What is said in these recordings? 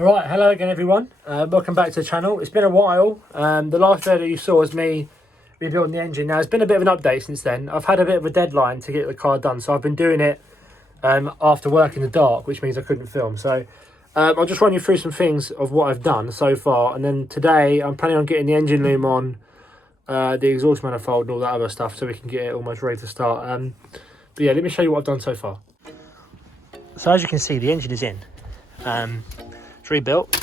Alright, hello again everyone. Welcome back to the channel. It's been a while. The last video you saw was me rebuilding the engine. Now, there's been a bit of an update since then. I've had a bit of a deadline to get the car done, so I've been doing it after work in the dark, which means I couldn't film. So I'll just run you through some things of what I've done so far, and then today I'm planning on getting the engine loom on, the exhaust manifold and all that other stuff, so we can get it almost ready to start. But yeah, let me show you what I've done so far. So as you can see, the engine is in. It's rebuilt.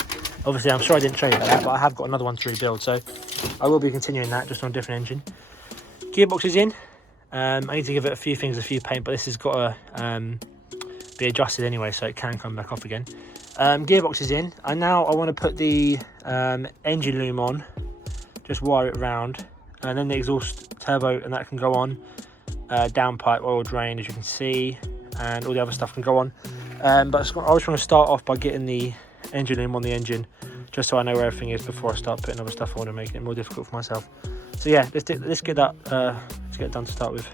Obviously, I'm sure I didn't show you that, but I have got another one to rebuild, so I will be continuing that just on a different engine. Gearbox is in. I need to give it a few paint, but this has got to be adjusted anyway, so it can come back off again. Gearbox is in, and now I want to put the engine loom on, just wire it around, and then the exhaust turbo, and that can go on. Downpipe, oil drain, as you can see, and all the other stuff can go on. But I just want to start off by getting the engine loom on the engine, just so I know where everything is before I start putting other stuff on and making it more difficult for myself. So yeah, let's get that let's get it done to start with.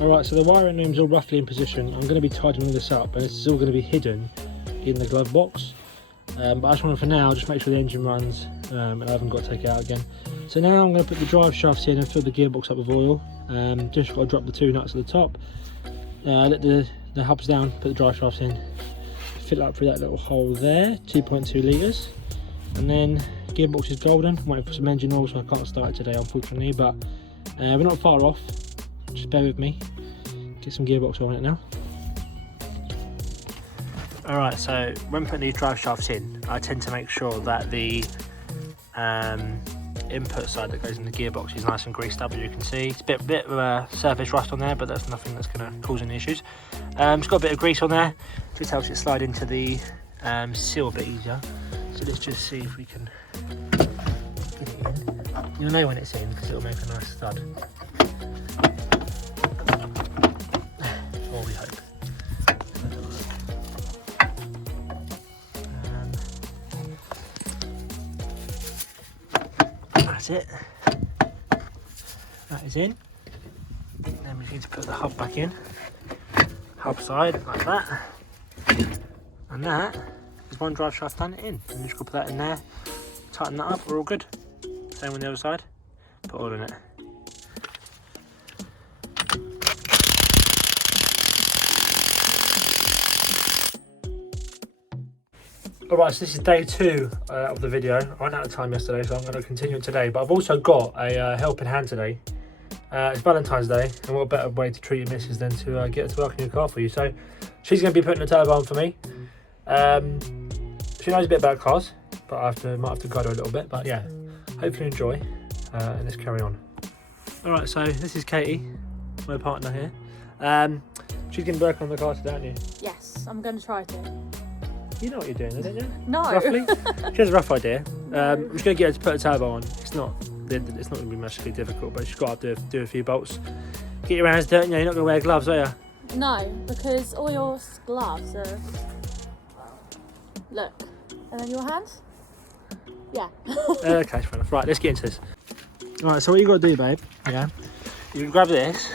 Alright, so the wiring loom's all roughly in position. I'm going to be tidying all this up, and this is all going to be hidden in the glove box. But I just want to, for now, just make sure the engine runs, and I haven't got to take it out again. So now I'm going to put the drive shafts in and fill the gearbox up with oil. Just got to drop the two nuts at the top, let the hubs down, put the drive shafts in, fill it up through that little hole there, 2.2 litres. And then gearbox is golden. I'm waiting for some engine oil, so I can't start it today, unfortunately, but we're not far off. Just bear with me, get some gearbox on it now. Alright, so when putting these drive shafts in, I tend to make sure that the input side that goes in the gearbox is nice and greased up, as you can see. It's a bit of a surface rust on there, but that's nothing that's going to cause any issues. It's got a bit of grease on there, just helps it slide into the seal a bit easier. So let's just see if we can get it in. You'll know when it's in because it'll make a nice stud. Or we hope. That's it. That is in. Then we need to put the hub back in. Hub side like that. And that is one drive shaft done in. And just put that in there. Tighten that up. We're all good. Same on the other side. Put oil in it. Alright, so this is day 2 of the video. I ran out of time yesterday, so I'm going to continue it today. But I've also got a helping hand today. It's Valentine's Day, and what better way to treat your missus than to get her to work on your car for you. So she's going to be putting the turbo on for me. She knows a bit about cars, but I might have to guide her a little bit. But yeah, hopefully you enjoy, and let's carry on. Alright, so this is Katie, my partner here. She's going to work on the car today, aren't you? Yes, I'm going to try to. You know what you're doing, don't you? No. Roughly. She has a rough idea. I'm just going to get her to put a turbo on. It's not going to be massively difficult, but she's got to do a few bolts. Get your hands dirty. You're not going to wear gloves, are you? No, because all your gloves are. Look, and then your hands. Yeah. Okay, fair enough. Right, let's get into this. Right, so what you got to do, babe? Yeah. You grab this,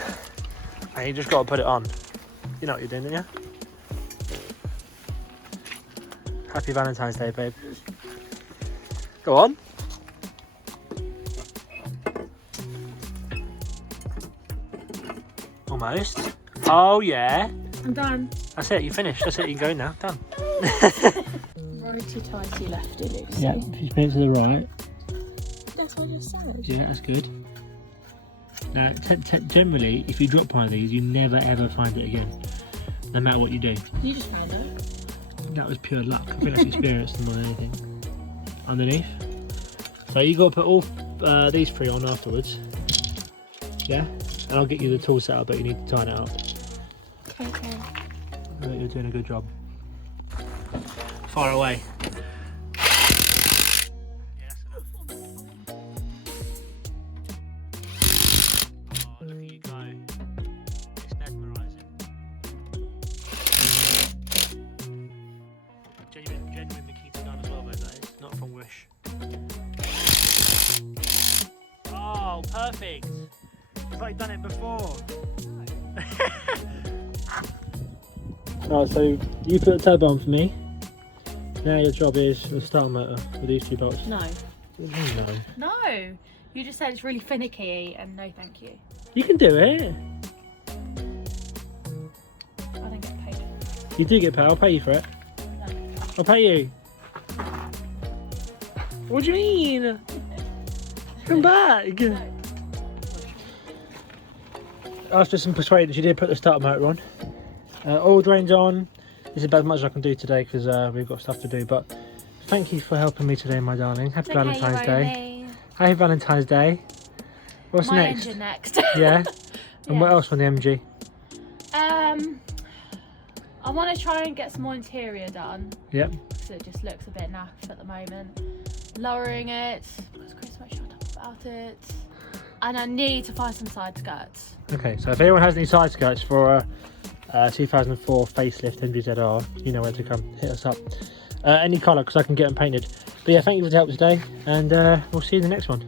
and you just got to put it on. You know what you're doing, don't you? Happy Valentine's Day, babe. Go on. Almost. Oh yeah. I'm done. That's it, you finished. That's it, you can go now. Done. Righty tighty lefty loosey. Yeah, if you spin it to the right. That's what I just said. Yeah, that's good. Now, generally, if you drop one of these, you never ever find it again. No matter what you do. You just found it. That was pure luck. I think that's experience more than anything. Underneath. So you got to put all these three on afterwards. Yeah? And I'll get you the tool set up, but you need to tighten it up. Okay. I think you're doing a good job. Far away. Yes. Oh, look at you go. It's mesmerising. Genuine Makita gun as well, though, that is. Not from Wish. Oh, perfect. It's like you've done it before. Alright, so you put the turbo on for me. Now your job is the starter motor with these two bolts. No. No. No. You just said it's really finicky and no thank you. You can do it. I don't get paid. You do get paid, I'll pay you for it. No. I'll pay you. What do you mean? Come back. No. After some persuaded, she did put the starter motor on. Oil drains on. This is about as much as I can do today because we've got stuff to do. But thank you for helping me today, my darling. Happy Valentine's Day. Happy Valentine's Day. What's My next? engine next. Yeah. And Yeah. what else on the MG? I want to try and get some more interior done. Yep. Because it just looks a bit naff at the moment. Lowering it because Chris won't shut up about it. And I need to find some side skirts. Okay, so if anyone has any side skirts for a 2004 facelift MGZR, you know where to come. Hit us up. Any colour, because I can get them painted. But yeah, thank you for the help today, and we'll see you in the next one.